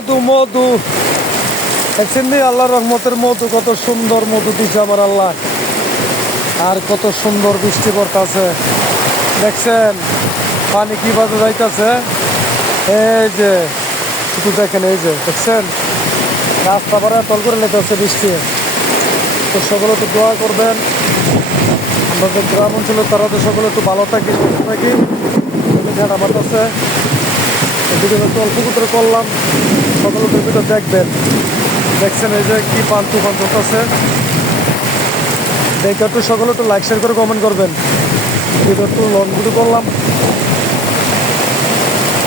মধু মধু দেখছেন নি আল্লাহর রহমতের মধু, কত সুন্দর মধু দিচ্ছে আমার আল্লাহ। আর কত সুন্দর বৃষ্টি পড়তেছে দেখছেন, পানি কিভাবে যাইতেছে। এই যে শুধু দেখেন, এই যে দেখছেন রাস্তা পাড়া তল করে লেগেছে বৃষ্টি। তো সকলে একটু দোয়া করবেন, আমাদের গ্রাম অঞ্চলে তারা তো সকলে একটু ভালো থাকি, সুস্থ থাকি। ঝাড়া মারতেছে, ভিডিওটা একটু অল্প করে করলাম, সকলে ভিডিও দেখবেন। দেখছেন এই যে কি পান তুফান চলতেছে, দেখে একটু সকলে একটু লাইক শেয়ার করে কমেন্ট করবেন। ভিডিও একটু লং ভিডিও করলাম,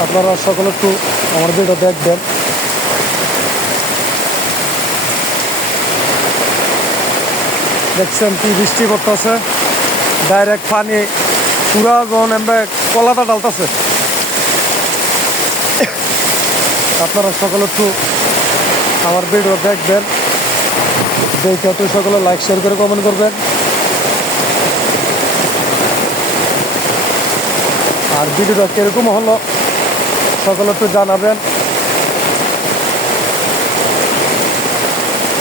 আপনারা সকলে একটু আমার ভিডিও দেখবেন। দেখছেন কি বৃষ্টি পড়তেছে, ডাইরেক্ট পানি পুরা জন আমরা কলাটা ডালতেছে। আপনারা সকলে একটু আমার ভিডিও দেখবেন, দেখে একটু সকলে লাইক শেয়ার করে কমেন্ট করবেন। আর ভিডিওটা কিরকম হলো সকলে একটু জানাবেন।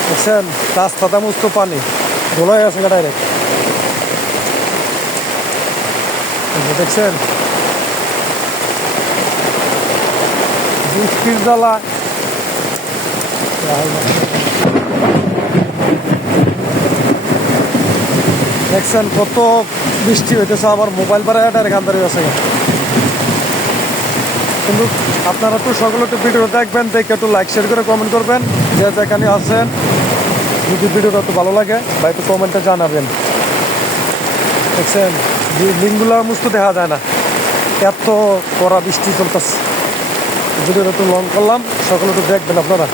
দেখছেন রাস্তাটা মুস্ত পানি ধুলাই আছে ডাইরেক্ট, দেখছেন বৃষ্টির জ্বালা। দেখছেন কত বৃষ্টি হইতেছে, আমার মোবাইল পাড়ায় ডাইরেক্ট আন্দারি আছে। কিন্তু আপনারা তো সকলে একটু ভিডিও দেখবেন, দেখে একটু লাইক শেয়ার করে কমেন্ট করবেন। যে যেখানে আছেন যদি ভিডিওটা একটু ভালো লাগে বা একটু কমেন্টে জানাবেন। দেখছেন লিঙ্কগুলো মুস্ত দেখা যায় না, এত কড়া বৃষ্টি চলতেছে। ভিডিওটা একটু লং করলাম, সকলে একটু দেখবেন আপনারা।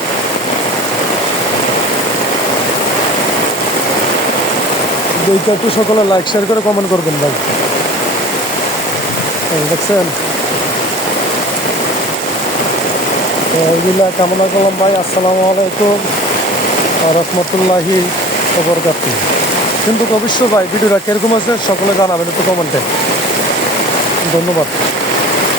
দেখে একটু সকলে লাইক শেয়ার করে কমেন্ট করবেন ভাই। দেখছেন এইগুলা কামনা করলাম ভাই। আসসালামু আলাইকুম রহমতুল্লাহি ওয়া বারাকাতুহু। কিন্তু অবশ্য ভাই ভিডিওটা কিরকম আছে সকলে জানাবেন একটু কমেন্টে। ধন্যবাদ।